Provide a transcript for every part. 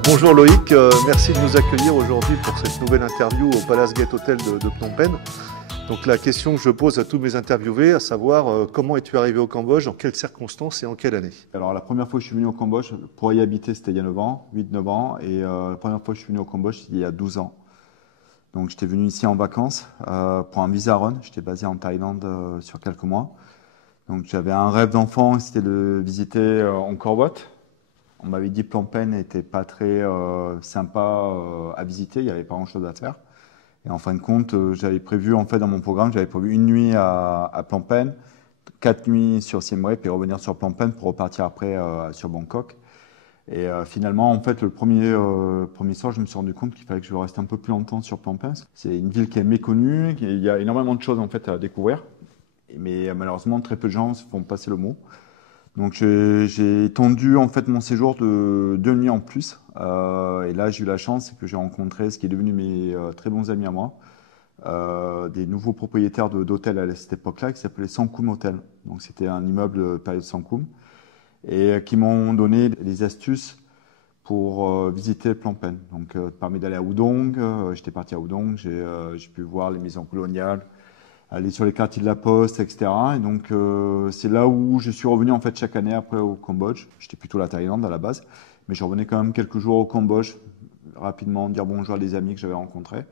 Alors bonjour Loïc, merci de nous accueillir aujourd'hui pour cette nouvelle interview au Palace Gate Hotel de Phnom Penh. Donc la question que je pose à tous mes interviewés, à savoir comment es-tu arrivé au Cambodge, en quelles circonstances et en quelle année? Alors la première fois que je suis venu au Cambodge, pour y habiter, c'était il y a 9 ans, 8-9 ans, et la première fois que je suis venu au Cambodge, c'était il y a 12 ans. Donc j'étais venu ici en vacances pour un visa run, j'étais basé en Thaïlande sur quelques mois. Donc j'avais un rêve d'enfant, c'était de visiter Angkor Wat. On m'avait dit que Phnom Penh n'était pas très sympa à visiter, il n'y avait pas grand-chose à faire. Et en fin de compte, j'avais prévu, en fait, dans mon programme, j'avais prévu une nuit à Phnom Penh, 4 nuits sur Siem Reap, puis revenir sur Phnom Penh pour repartir après sur Bangkok. Et finalement, en fait, le premier soir, je me suis rendu compte qu'il fallait que je reste un peu plus longtemps sur Phnom Penh. C'est une ville qui est méconnue, il y a énormément de choses en fait à découvrir, mais malheureusement, très peu de gens se font passer le mot. Donc j'ai étendu en fait mon séjour de 2 nuits en plus. Et là, j'ai eu la chance que j'ai rencontré ce qui est devenu mes très bons amis à moi, des nouveaux propriétaires d'hôtels à cette époque-là qui s'appelait Sankum Hotel. Donc c'était un immeuble période Sankum et qui m'ont donné des astuces pour visiter Phnom Penh. Donc permis d'aller à Udong, j'étais parti à Udong, j'ai pu voir les maisons coloniales, aller sur les quartiers de la Poste, etc. Et donc c'est là où je suis revenu en fait chaque année après au Cambodge. J'étais plutôt la Thaïlande à la base, mais je revenais quand même quelques jours au Cambodge, rapidement dire bonjour à des amis que j'avais rencontrés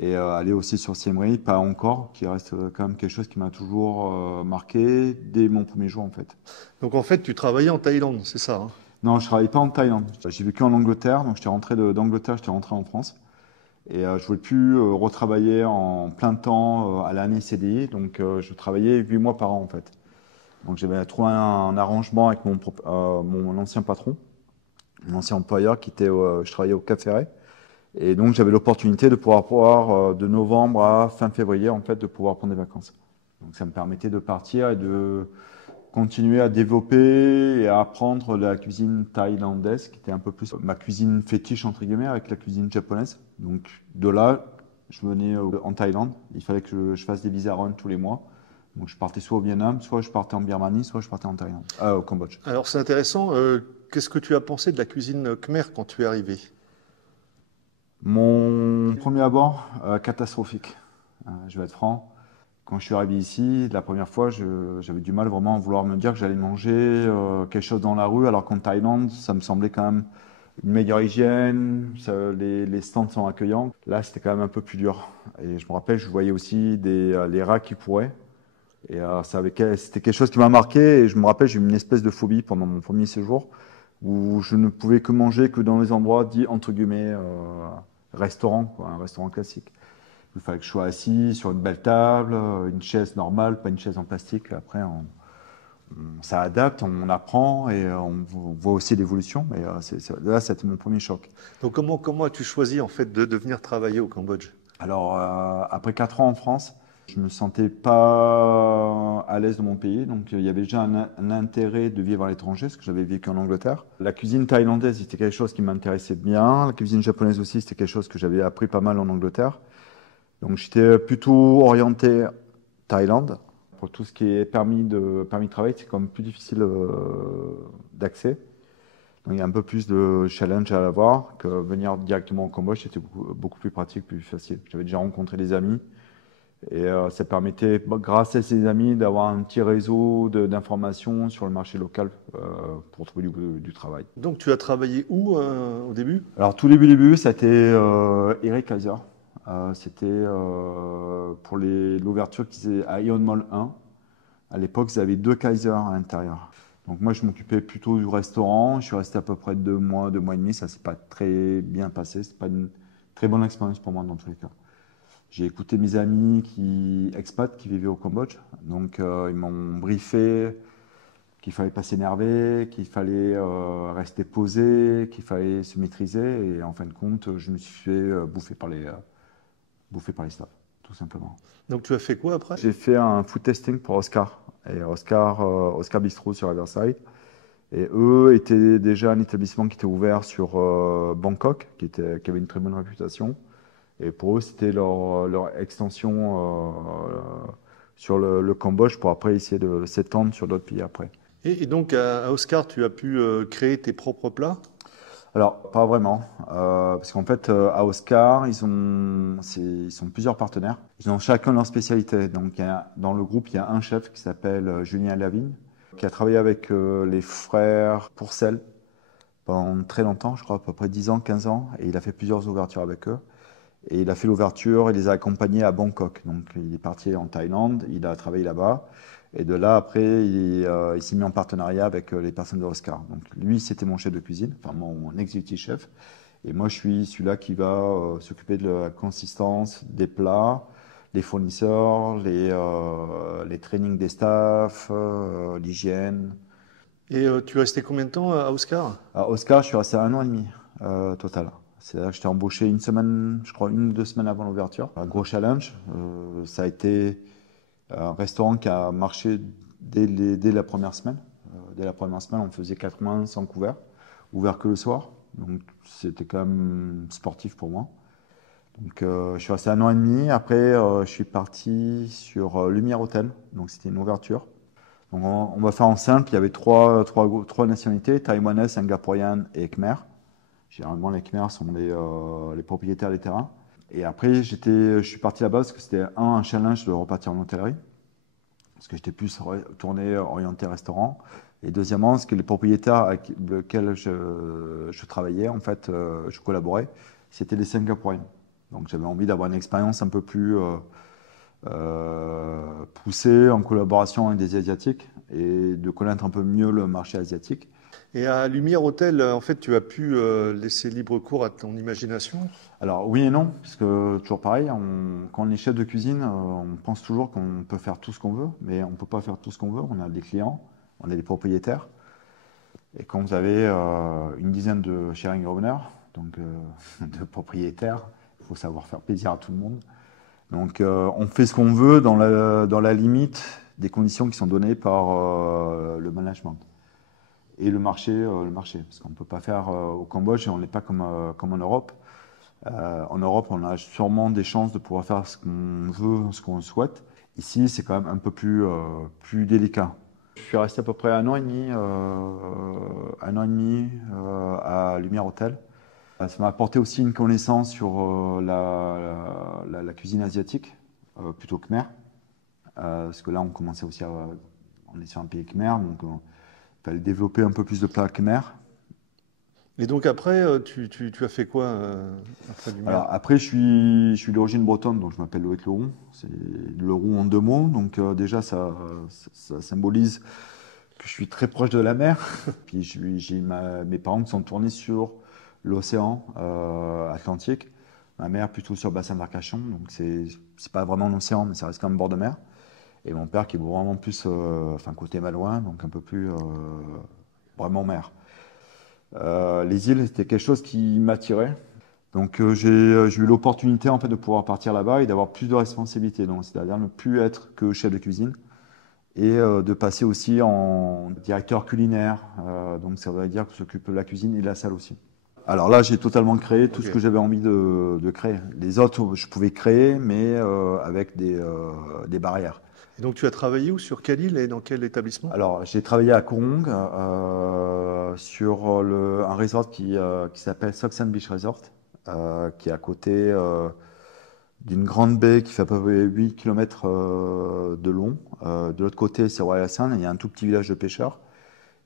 et aller aussi sur Siem Reap, pas encore, qui reste quand même quelque chose qui m'a toujours marqué dès mon premier jour en fait. Donc en fait tu travaillais en Thaïlande, c'est ça, hein? Non, je travaillais pas en Thaïlande. J'ai vécu en Angleterre, donc j'étais rentré d'Angleterre, j'étais rentré en France. Et je voulais plus retravailler en plein temps à l'année CDI, donc je travaillais 8 mois par an en fait. Donc j'avais trouvé un arrangement avec mon ancien patron, mon ancien employeur qui était, je travaillais au Cap Ferret. Et donc j'avais l'opportunité de pouvoir de novembre à fin février en fait de pouvoir prendre des vacances. Donc ça me permettait de partir et de continuer à développer et à apprendre la cuisine thaïlandaise, qui était un peu plus ma cuisine fétiche, entre guillemets, avec la cuisine japonaise. Donc de là, je venais en Thaïlande. Il fallait que je fasse des visa run tous les mois. Donc je partais soit au Vietnam, soit je partais en Birmanie, soit je partais en Thaïlande, au Cambodge. Alors c'est intéressant, qu'est-ce que tu as pensé de la cuisine khmer quand tu es arrivé? Mon premier abord, catastrophique. Je vais être franc. Quand je suis arrivé ici, la première fois, j'avais du mal vraiment à vouloir me dire que j'allais manger quelque chose dans la rue, alors qu'en Thaïlande, ça me semblait quand même une meilleure hygiène, les stands sont accueillants. Là, c'était quand même un peu plus dur. Et je me rappelle, je voyais aussi les rats qui pourraient. Et c'était quelque chose qui m'a marqué. Et je me rappelle, j'ai eu une espèce de phobie pendant mon premier séjour, où je ne pouvais que manger que dans les endroits dits, entre guillemets, restaurants, quoi, un restaurant classique. Il fallait que je sois assis sur une belle table, une chaise normale, pas une chaise en plastique. Après, on s'adapte, on apprend et on voit aussi l'évolution. Mais là, c'était mon premier choc. Donc comment as-tu choisi en fait de venir travailler au Cambodge? Alors, après 4 ans en France, je me sentais pas à l'aise dans mon pays. Donc, il y avait déjà un intérêt de vivre à l'étranger, parce que j'avais vécu en Angleterre. La cuisine thaïlandaise, c'était quelque chose qui m'intéressait bien. La cuisine japonaise aussi, c'était quelque chose que j'avais appris pas mal en Angleterre. Donc j'étais plutôt orienté Thaïlande. Pour tout ce qui est permis de travail, c'est quand même plus difficile d'accès. Donc il y a un peu plus de challenge à avoir que venir directement au Cambodge, c'était beaucoup plus pratique, plus facile. J'avais déjà rencontré des amis et ça permettait, grâce à ces amis, d'avoir un petit réseau d'informations sur le marché local pour trouver du travail. Donc tu as travaillé où au début? Alors tout début, ça a été Eric Kaiser. C'était pour l'ouverture qu'ils faisaient à Ion Mall 1. À l'époque, ils avaient 2 Kaiser à l'intérieur. Donc moi, je m'occupais plutôt du restaurant. Je suis resté à peu près 2 mois, 2 mois et demi. Ça s'est pas très bien passé. C'est pas une très bonne expérience pour moi dans tous les cas. J'ai écouté mes amis expats qui vivaient au Cambodge. Donc ils m'ont briefé qu'il fallait pas s'énerver, qu'il fallait rester posé, qu'il fallait se maîtriser. Et en fin de compte, je me suis fait bouffer par les staffs, tout simplement. Donc tu as fait quoi après? J'ai fait un food testing pour Oscar, et Oscar Bistro sur Riverside. Et eux étaient déjà un établissement qui était ouvert sur Bangkok, qui avait une très bonne réputation. Et pour eux, c'était leur extension sur le Cambodge pour après essayer de s'étendre sur d'autres pays après. Et donc à Oscar, tu as pu créer tes propres plats? Alors, pas vraiment, parce qu'en fait, à Oscar, ils sont plusieurs partenaires. Ils ont chacun leur spécialité. Donc, dans le groupe, il y a un chef qui s'appelle Julien Lavigne, qui a travaillé avec les frères Pourcel pendant très longtemps, je crois, à peu près 10 ans, 15 ans, et il a fait plusieurs ouvertures avec eux. Et il a fait l'ouverture, il les a accompagnés à Bangkok. Donc, il est parti en Thaïlande, il a travaillé là-bas. Et de là, après, il s'est mis en partenariat avec les personnes de Oscar. Donc, lui, c'était mon chef de cuisine, enfin mon executive chef. Et moi, je suis celui-là qui va s'occuper de la consistance des plats, les fournisseurs, les trainings des staffs, l'hygiène. Et tu es resté combien de temps à Oscar? À Oscar, je suis resté 1 an et demi total. C'est-à-dire que j'étais embauché une semaine, je crois 1 ou 2 semaines avant l'ouverture. Un gros challenge. Ça a été un restaurant qui a marché dès la première semaine. Dès la première semaine, on faisait 80 sans couvert, ouvert que le soir. Donc c'était quand même sportif pour moi. Donc je suis resté 1 an et demi. Après, je suis parti sur Lumière Hôtel. Donc c'était une ouverture. Donc on va faire en simple. Il y avait trois nationalités, taïwanaise, singapourienne et khmer. Généralement, les khmers sont les propriétaires des terrains. Et après, je suis parti là-bas parce que c'était un challenge de repartir en hôtellerie, parce que j'étais plus tourné, orienté restaurant. Et deuxièmement, parce que les propriétaires avec lesquels je travaillais, en fait, je collaborais, c'était des Singapouriens. Donc j'avais envie d'avoir une expérience un peu plus poussée en collaboration avec des Asiatiques et de connaître un peu mieux le marché asiatique. Et à Lumière Hôtel, en fait, tu as pu laisser libre cours à ton imagination? Alors oui et non, parce que toujours pareil, quand on est chef de cuisine, on pense toujours qu'on peut faire tout ce qu'on veut, mais on ne peut pas faire tout ce qu'on veut. On a des clients, on a des propriétaires. Et quand vous avez une dizaine de sharing owners, donc de propriétaires, il faut savoir faire plaisir à tout le monde. Donc on fait ce qu'on veut dans la limite des conditions qui sont données par le management. Et le marché, parce qu'on ne peut pas faire au Cambodge et on n'est pas comme en Europe. En Europe, on a sûrement des chances de pouvoir faire ce qu'on veut, ce qu'on souhaite. Ici, c'est quand même un peu plus délicat. Je suis resté à peu près 1 an et demi, à Lumière Hôtel. Ça m'a apporté aussi une connaissance sur la cuisine asiatique, plutôt khmer. Parce que là, on commençait aussi on est sur un pays khmer, donc il fallait développer un peu plus de plats khmer. Et donc après, tu as fait quoi après Lumière? Alors après, je suis d'origine bretonne, donc je m'appelle Loïc Leroux. C'est Leroux en 2 mots, donc déjà ça symbolise que je suis très proche de la mer. Puis mes parents qui sont tournés sur l'océan Atlantique, ma mère plutôt sur le bassin d'Arcachon, donc c'est pas vraiment un océan, mais ça reste quand même bord de mer. Et mon père qui est vraiment plus, côté Malouin, donc un peu plus vraiment mer. Les îles, c'était quelque chose qui m'attirait. Donc j'ai eu l'opportunité en fait de pouvoir partir là-bas et d'avoir plus de responsabilités. Donc c'est-à-dire ne plus être que chef de cuisine et de passer aussi en directeur culinaire. Donc ça veut dire que je s'occupe de la cuisine et de la salle aussi. Alors là, j'ai totalement créé tout ce que j'avais envie de créer. Les autres, je pouvais créer, mais avec des barrières. Et donc tu as travaillé où? Sur quelle île et dans quel établissement? Alors, j'ai travaillé à Koh Rong sur un resort qui s'appelle Sok-San Beach Resort, qui est à côté d'une grande baie qui fait à peu près 8 km de long. De l'autre côté, c'est Royal Sand, il y a un tout petit village de pêcheurs.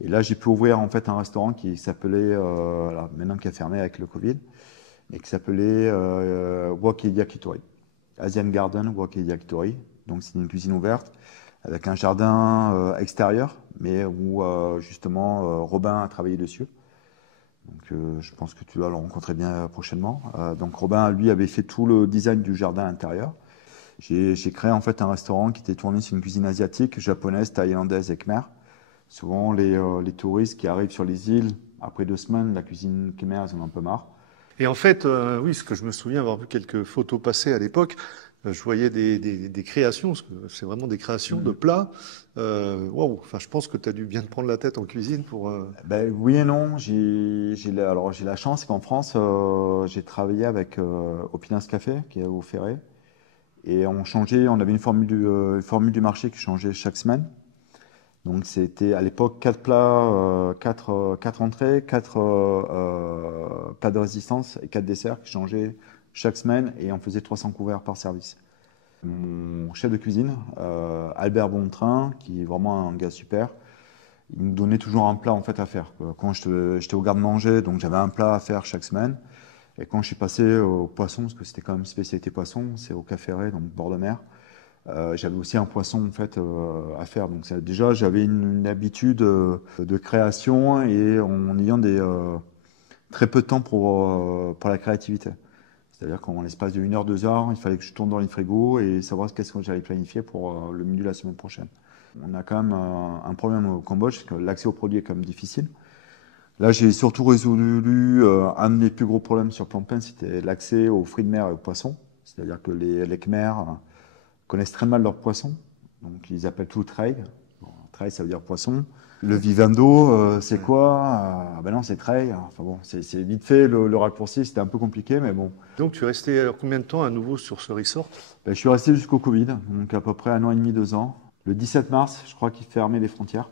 Et là, j'ai pu ouvrir en fait un restaurant qui s'appelait, maintenant qui a fermé avec le Covid, mais qui s'appelait Wok Yakitori, Asian Garden Wok Yakitori. Donc, c'est une cuisine ouverte avec un jardin extérieur, mais où justement Robin a travaillé dessus. Donc je pense que tu vas le rencontrer bien prochainement. Donc Robin, lui, avait fait tout le design du jardin intérieur. J'ai créé en fait un restaurant qui était tourné sur une cuisine asiatique, japonaise, thaïlandaise et khmer. Souvent, les touristes qui arrivent sur les îles, après 2 semaines, la cuisine khmer, ils en ont un peu marre. Et en fait, oui, ce que je me souviens avoir vu quelques photos passer à l'époque, je voyais des créations, parce que c'est vraiment des créations de plats. Waouh, enfin, je pense que tu as dû bien te prendre la tête en cuisine pour. Ben, oui et non. Alors j'ai la chance qu'en France, j'ai travaillé avec Opinans Café, qui est au Ferré. Et on avait une formule du marché qui changeait chaque semaine. Donc c'était à l'époque 4 plats, 4 entrées, 4 plat de résistance et 4 desserts qui changeaient chaque semaine et on faisait 300 couverts par service. Mon chef de cuisine, Albert Bontrain, qui est vraiment un gars super, il nous donnait toujours un plat en fait à faire. Quand j'étais au garde-manger, donc j'avais un plat à faire chaque semaine. Et quand je suis passé au poisson, parce que c'était quand même spécialité poisson, c'est au Cap Ferret, donc bord de mer, j'avais aussi un poisson en fait à faire. Donc déjà j'avais une habitude de création et en ayant très peu de temps pour la créativité. C'est-à-dire qu'en l'espace de 1 heure, 2 heures, il fallait que je tourne dans les frigos et savoir qu'est-ce que j'allais planifier pour le menu de la semaine prochaine. On a quand même un problème au Cambodge, c'est que l'accès aux produits est quand même difficile. Là, j'ai surtout résolu un des plus gros problèmes sur Phnom Penh, c'était l'accès aux fruits de mer et aux poissons. C'est-à-dire que les Khmers connaissent très mal leurs poissons, donc ils appellent tout treille. Bon, treille, ça veut dire poisson. Le vivando, c'est quoi? Ben non, c'est treille. Enfin bon, c'est vite fait, le raccourci, c'était un peu compliqué, mais bon. Donc tu es resté alors, combien de temps à nouveau sur ce resort? Ben, je suis resté jusqu'au Covid, donc à peu près 1 an et demi, 2 ans. Le 17 mars, je crois qu'ils fermaient les frontières.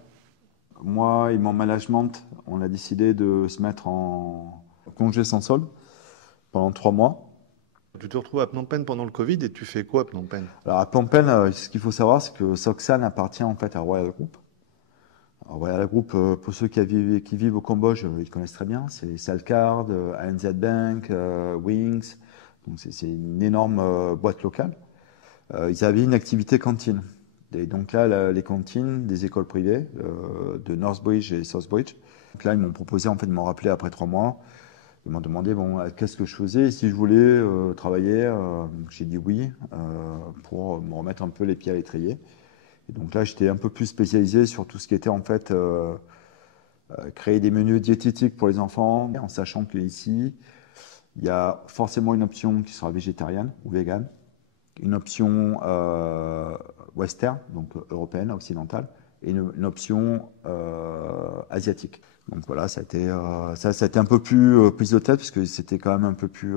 Moi et mon management, on a décidé de se mettre en congé sans solde pendant 3 mois. Tu te retrouves à Phnom Penh pendant le Covid et tu fais quoi à Phnom Penh? Alors à Phnom Penh, ce qu'il faut savoir, c'est que Soksan appartient en fait à Royal Group. Alors, Royal Group, pour ceux qui vivent au Cambodge, ils connaissent très bien. C'est Salcard, ANZ Bank, Wings. Donc c'est une énorme boîte locale. Ils avaient une activité cantine. Et donc là, les cantines des écoles privées de Northbridge et Southbridge. Donc là, ils m'ont proposé, en fait, ils m'ont rappelé après 3 mois. Ils m'ont demandé bon, qu'est-ce que je faisais et si je voulais travailler. J'ai dit oui pour me remettre un peu les pieds à l'étrier. Et donc là, j'étais un peu plus spécialisé sur tout ce qui était en fait créer des menus diététiques pour les enfants, en sachant qu'ici, il y a forcément une option qui sera végétarienne ou végane, une option western, donc européenne, occidentale, et une option asiatique. Donc voilà, ça a été un peu plus prise de tête parce que c'était quand même un peu plus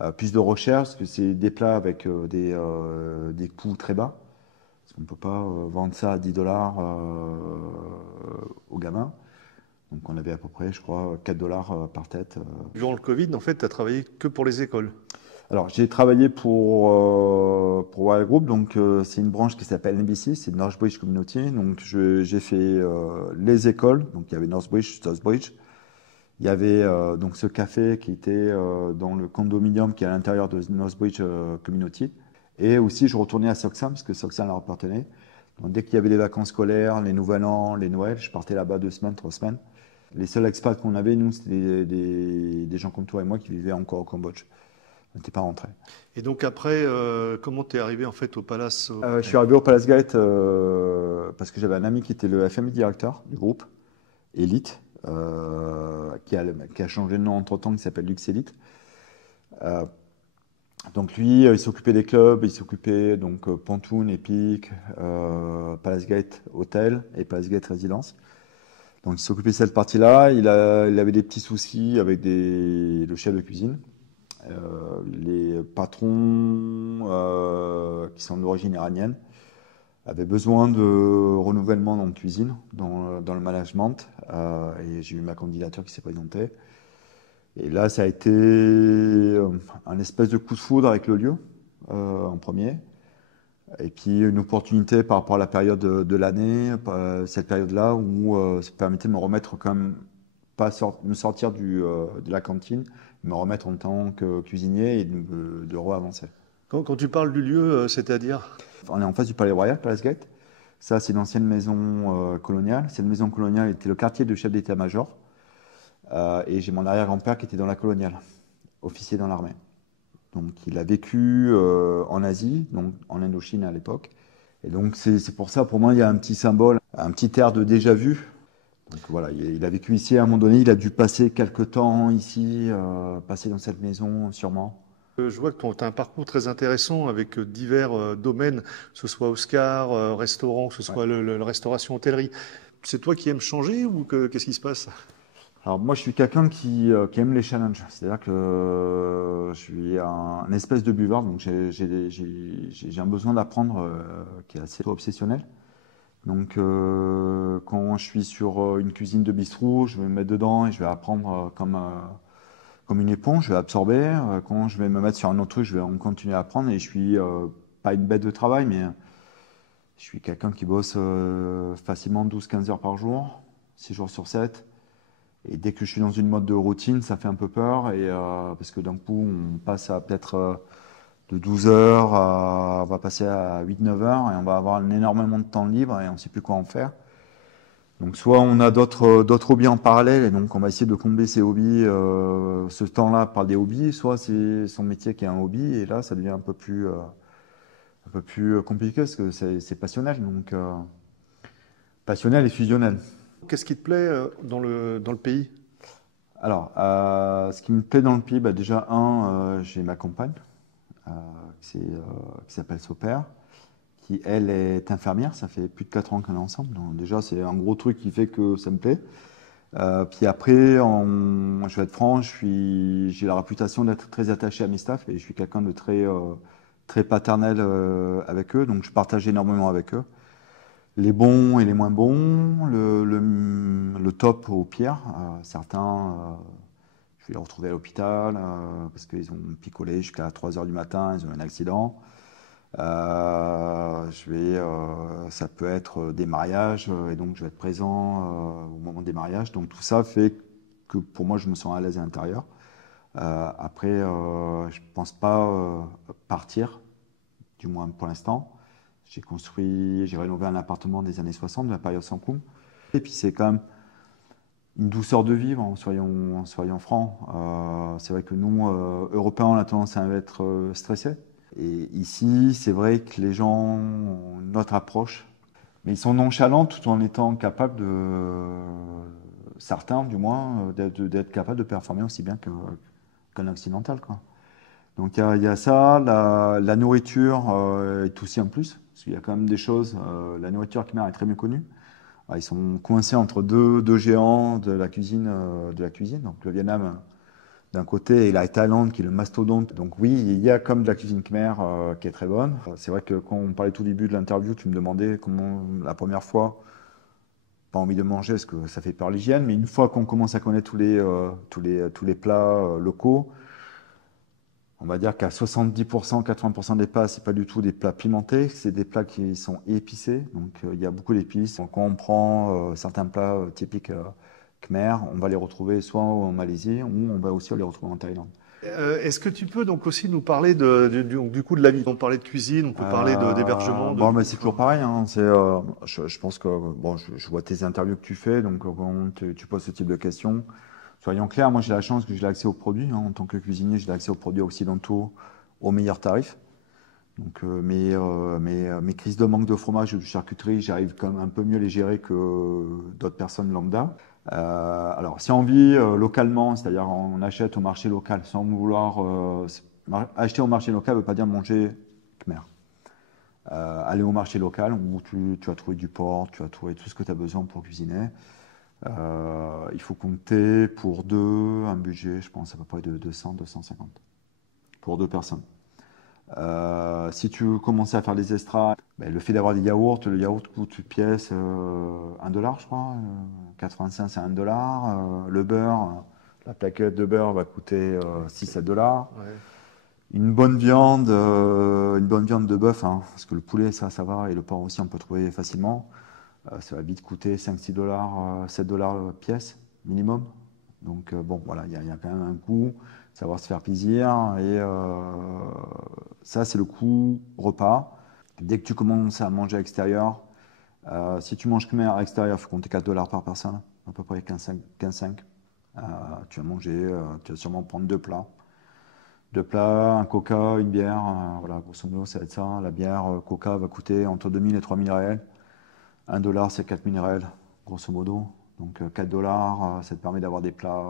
de recherche, parce que c'est des plats avec des coûts très bas. Parce qu'on ne peut pas vendre ça à 10 dollars aux gamins. Donc on avait à peu près, je crois, 4 dollars par tête. Durant le Covid, en fait, tu as travaillé que pour les écoles. Alors j'ai travaillé pour Royal Group, donc c'est une branche qui s'appelle NBC, c'est Northbridge Community. Donc j'ai fait les écoles, donc il y avait Northbridge, Southbridge. Il y avait donc ce café qui était dans le condominium qui est à l'intérieur de Northbridge Community. Et aussi, je retournais à Soksan, parce que Soksan leur appartenait. Donc, dès qu'il y avait les vacances scolaires, les Nouvel An, les Noëls, je partais là-bas 2 semaines, 3 semaines. Les seuls expats qu'on avait, nous, c'était des gens comme toi et moi qui vivaient encore au Cambodge. On n'était pas rentrés. Et donc après, comment tu es arrivé en fait au Palace? Je suis arrivé au Palace Gate parce que j'avais un ami qui était le FMI directeur du groupe, Elite, qui a changé de nom entre-temps, qui s'appelle Lux Elite. Donc lui, il s'occupait des clubs, il s'occupait donc Pontoon, Epic, Palace Gate Hotel et Palace Gate Résidence. Donc il s'occupait de cette partie-là. Il avait des petits soucis avec le chef de cuisine. Les patrons qui sont d'origine iranienne avaient besoin de renouvellement dans la cuisine, dans le management. Et j'ai eu ma candidature qui s'est présentée. Et là, ça a été un espèce de coup de foudre avec le lieu, en premier. Et puis une opportunité par rapport à la période de l'année, cette période-là où ça permettait de me remettre quand même, pas me sortir de la cantine, me remettre en tant que cuisinier et de re-avancer. Quand tu parles du lieu, c'est-à-dire? On est en face du Palais Royal, Palace Gate. Ça, c'est l'ancienne maison coloniale. Cette maison coloniale était le quartier de chef d'état-major. Et j'ai mon arrière-grand-père qui était dans la coloniale, officier dans l'armée. Donc il a vécu en Asie, donc en Indochine à l'époque. Et donc c'est pour ça, pour moi, il y a un petit symbole, un petit air de déjà vu. Donc voilà, il a vécu ici à un moment donné, il a dû passer quelques temps ici, passer dans cette maison sûrement. Je vois que tu as un parcours très intéressant avec divers domaines, que ce soit Oscar, restaurant, que ce soit la restauration, hôtellerie. C'est toi qui aimes changer ou qu'est-ce qui se passe? Alors moi, je suis quelqu'un qui aime les challenges. C'est-à-dire que je suis un espèce de buveur, donc j'ai un besoin d'apprendre qui est assez obsessionnel. Donc, quand je suis sur une cuisine de bistrot, je vais me mettre dedans et je vais apprendre comme une éponge, je vais absorber. Quand je vais me mettre sur un autre truc, je vais en continuer à apprendre et je suis pas une bête de travail, mais je suis quelqu'un qui bosse facilement 12-15 heures par jour, 6 jours sur 7. Et dès que je suis dans une mode de routine, ça fait un peu peur parce que d'un coup, on passe à peut-être de 12 heures, on va passer à 8-9 heures et on va avoir énormément de temps libre et on ne sait plus quoi en faire. Donc soit on a d'autres hobbies en parallèle et donc on va essayer de combler ces hobbies, ce temps-là par des hobbies, soit c'est son métier qui est un hobby et là ça devient un peu plus compliqué parce que c'est passionnel, donc passionnel et fusionnel. Qu'est-ce qui te plaît dans le pays? Alors, ce qui me plaît dans le pays, bah, déjà j'ai ma compagne euh, qui s'appelle Sopère, qui elle est infirmière, ça fait plus de 4 ans qu'on est ensemble, donc déjà c'est un gros truc qui fait que ça me plaît. Puis après, je vais être franc, j'ai la réputation d'être très attaché à mes staffs et je suis quelqu'un de très paternel avec eux, donc je partage énormément avec eux. Les bons et les moins bons, le top au pire. Certains, je vais les retrouver à l'hôpital parce qu'ils ont picolé jusqu'à 3 heures du matin, ils ont eu un accident. Ça peut être des mariages et donc je vais être présent au moment des mariages. Donc tout ça fait que pour moi je me sens à l'aise à l'intérieur. Après, je pense pas partir, du moins pour l'instant. J'ai rénové un appartement des années 60, de la période Sankoum. Et puis c'est quand même une douceur de vivre, en soyons francs. C'est vrai que nous, Européens, on a tendance à être stressés. Et ici, c'est vrai que les gens ont notre approche, mais ils sont nonchalants tout en étant capables certains du moins, d'être capables de performer aussi bien qu'un occidental, quoi. Donc il y a ça, la nourriture est aussi un plus, parce qu'il y a quand même des choses, la nourriture khmer est très bien connue. Ils sont coincés entre deux géants de la cuisine, donc le Vietnam d'un côté et la Thaïlande qui est le mastodonte. Donc oui, il y a comme de la cuisine khmer qui est très bonne. C'est vrai que quand on parlait tout début de l'interview, tu me demandais comment la première fois, pas envie de manger parce que ça fait peur à l'hygiène, mais une fois qu'on commence à connaître tous les plats locaux, on va dire qu'à 70%, 80% des plats, c'est pas du tout des plats pimentés, c'est des plats qui sont épicés. Donc il y a beaucoup d'épices. Donc, quand on prend certains plats typiques khmer, on va les retrouver soit en Malaisie ou on va aussi les retrouver en Thaïlande. Est-ce que tu peux donc aussi nous parler du coup de la vie? On parlait de cuisine, on peut parler d'hébergement, Bon, mais c'est toujours pareil, hein. Je pense que bon, je vois tes interviews que tu fais, donc quand tu poses ce type de questions, soyons clairs, moi j'ai la chance que j'ai accès aux produits, hein. En tant que cuisinier, j'ai accès aux produits occidentaux au meilleur tarif. Donc mes crises de manque de fromage ou de charcuterie, j'arrive quand même un peu mieux les gérer que d'autres personnes lambda. Alors si on vit localement, c'est-à-dire on achète au marché local, sans vouloir acheter au marché local ne veut pas dire manger khmer. Aller au marché local où tu vas trouver du porc, tu vas trouver tout ce que tu as besoin pour cuisiner. Il faut compter pour deux un budget, je pense à peu près de 200-250 pour deux personnes. Si tu commences à faire des extras, ben, le fait d'avoir des yaourts, le yaourt coûte une pièce 1 dollar, je crois. 85 c'est 1 dollar. Le beurre, la plaquette de beurre va coûter 6-7 dollars. Ouais. Une bonne viande de bœuf, hein, parce que le poulet, ça va, et le porc aussi, on peut trouver facilement. Ça va vite coûter 5-6 dollars, 7 dollars pièce, minimum. Donc, bon, voilà, il y a quand même un coût, savoir se faire plaisir. Et ça, c'est le coût repas. Dès que tu commences à manger à l'extérieur, si tu manges khmer à l'extérieur, il faut compter 4 dollars par personne, à peu près 15-5. Tu vas manger, tu vas sûrement prendre deux plats, un coca, une bière. Voilà, grosso modo, ça va être ça. La bière coca va coûter entre 2000 et 3000 réels. 1 dollar, c'est 4000 réels, grosso modo. Donc 4 dollars, ça te permet d'avoir des plats,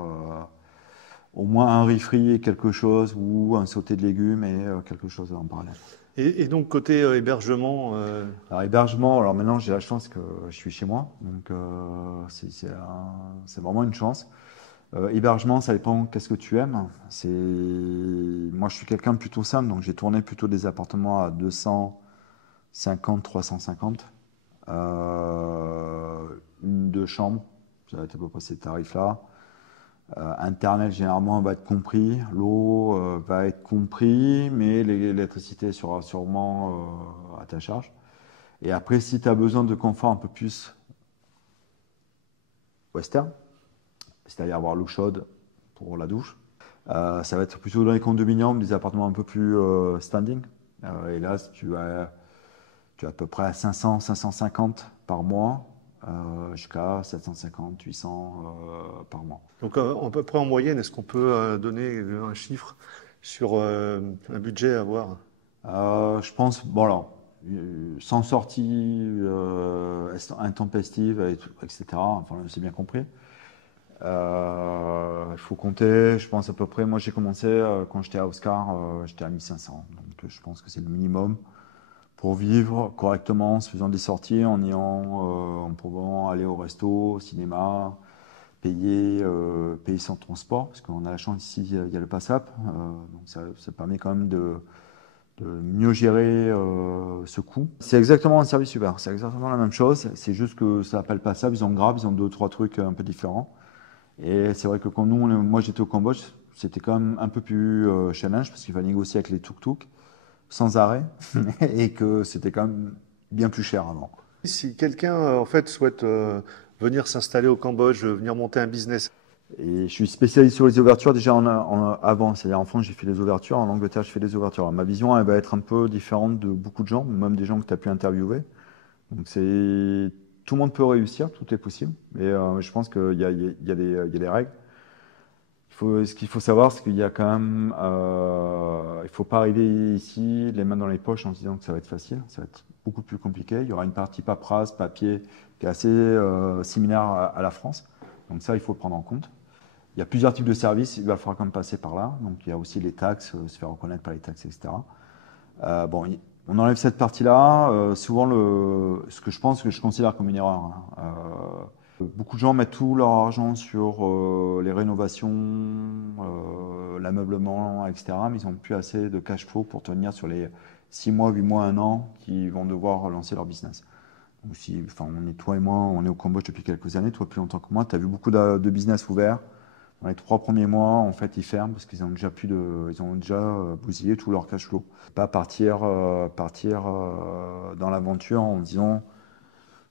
au moins un riz frit et quelque chose, ou un sauté de légumes et quelque chose en parallèle. Et donc côté hébergement, Alors hébergement, alors maintenant j'ai la chance que je suis chez moi, donc c'est vraiment une chance. Hébergement, ça dépend qu'est-ce que tu aimes. Moi je suis quelqu'un de plutôt simple, donc j'ai tourné plutôt des appartements à 250, 350. Une, deux chambres, ça va être à peu près ces tarifs-là. Internet, généralement, va être compris. L'eau va être compris, mais l'électricité sera sûrement à ta charge. Et après, si tu as besoin de confort un peu plus western, c'est-à-dire avoir l'eau chaude pour la douche, ça va être plutôt dans les condominiums, des appartements un peu plus standing. Et là, tu as à peu près 500, 550 par mois, jusqu'à 750, 800 par mois. Donc à peu près en moyenne, est-ce qu'on peut donner un chiffre sur un budget à avoir? Je pense, bon alors, sans sortie intempestive, etc. Enfin, c'est bien compris. Il faut compter, je pense à peu près, moi j'ai commencé quand j'étais à Oscar, j'étais à 1500. Donc je pense que c'est le minimum pour vivre correctement, en se faisant des sorties, en pouvant aller au resto, au cinéma, payer son transport, parce qu'on a la chance ici, il y a le PASSAP, donc ça permet quand même de mieux gérer ce coût. C'est exactement un service Uber, c'est exactement la même chose, c'est juste que ça s'appelle PASSAP, ils ont Grab, ils ont 2 ou 3 trucs un peu différents. Et c'est vrai que quand moi j'étais au Cambodge, c'était quand même un peu plus challenge, parce qu'il fallait négocier avec les tuk-tuk sans arrêt, et que c'était quand même bien plus cher avant. Si quelqu'un en fait souhaite venir s'installer au Cambodge, venir monter un business. Et je suis spécialisé sur les ouvertures déjà avant, c'est-à-dire en France j'ai fait les ouvertures, en Angleterre je fais les ouvertures. Alors, ma vision elle va être un peu différente de beaucoup de gens, même des gens que tu as pu interviewer. Donc tout le monde peut réussir, tout est possible, mais je pense qu'il y a des règles. Ce qu'il faut savoir, c'est qu'il y a quand même, il faut pas arriver ici les mains dans les poches en se disant que ça va être facile. Ça va être beaucoup plus compliqué. Il y aura une partie paperasse, papier, qui est assez similaire à la France. Donc ça, il faut le prendre en compte. Il y a plusieurs types de services. Il va falloir quand même passer par là. Donc il y a aussi les taxes, se faire reconnaître par les taxes, etc. Bon, on enlève cette partie-là. Souvent, ce que je considère comme une erreur, hein, beaucoup de gens mettent tout leur argent sur les rénovations, l'ameublement, etc. Mais ils n'ont plus assez de cash flow pour tenir sur les 6 mois, 8 mois, 1 an qui vont devoir lancer leur business. Donc toi et moi, on est au Cambodge depuis quelques années, toi plus longtemps que moi. Tu as vu beaucoup de business ouverts. Dans les 3 premiers mois, en fait, ils ferment parce qu'ils ont déjà bousillé tout leur cash flow. Pas partir dans l'aventure en disant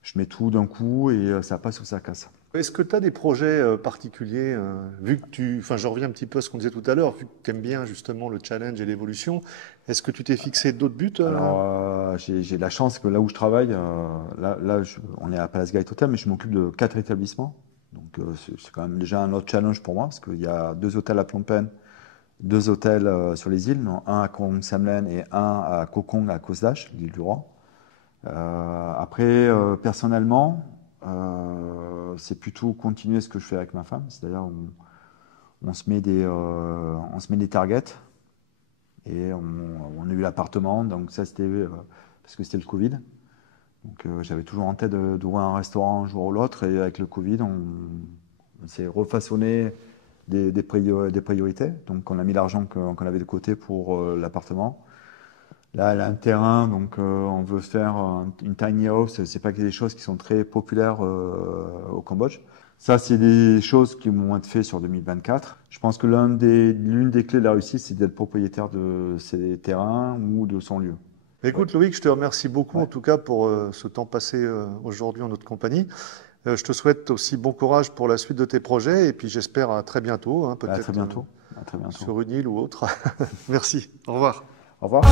je mets tout d'un coup et ça passe ou ça casse. Est-ce que tu as des projets particuliers, vu que je reviens un petit peu à ce qu'on disait tout à l'heure, vu que tu aimes bien justement le challenge et l'évolution, est-ce que tu t'es fixé d'autres buts Alors, j'ai la chance que là où je travaille, on est à Palace Gate Hotel, mais je m'occupe de 4 établissements. Donc c'est quand même déjà un autre challenge pour moi, parce qu'il y a 2 hôtels à Phnom Penh, 2 hôtels sur les îles, un à Krong Samlen et un à Koh Kong à Koh Sdach, l'île du Roi. Après, personnellement, c'est plutôt continuer ce que je fais avec ma femme, c'est-à-dire on se met des targets et on a eu l'appartement, donc ça c'était parce que c'était le Covid. Donc j'avais toujours en tête d'ouvrir un restaurant un jour ou l'autre, et avec le Covid, on s'est refaçonné des priorités. Donc on a mis l'argent qu'on avait de côté pour l'appartement. Là, elle a un terrain, donc on veut faire une tiny house. C'est pas des choses qui sont très populaires au Cambodge. Ça, c'est des choses qui vont être faites sur 2024. Je pense que l'une des clés de la réussite, c'est d'être propriétaire de ses terrains ou de son lieu. Écoute, Loïc, je te remercie beaucoup en tout cas pour ce temps passé aujourd'hui en notre compagnie. Je te souhaite aussi bon courage pour la suite de tes projets et puis j'espère à très bientôt, hein, peut-être À très bientôt. sur une île ou autre. Merci. Au revoir. Au revoir.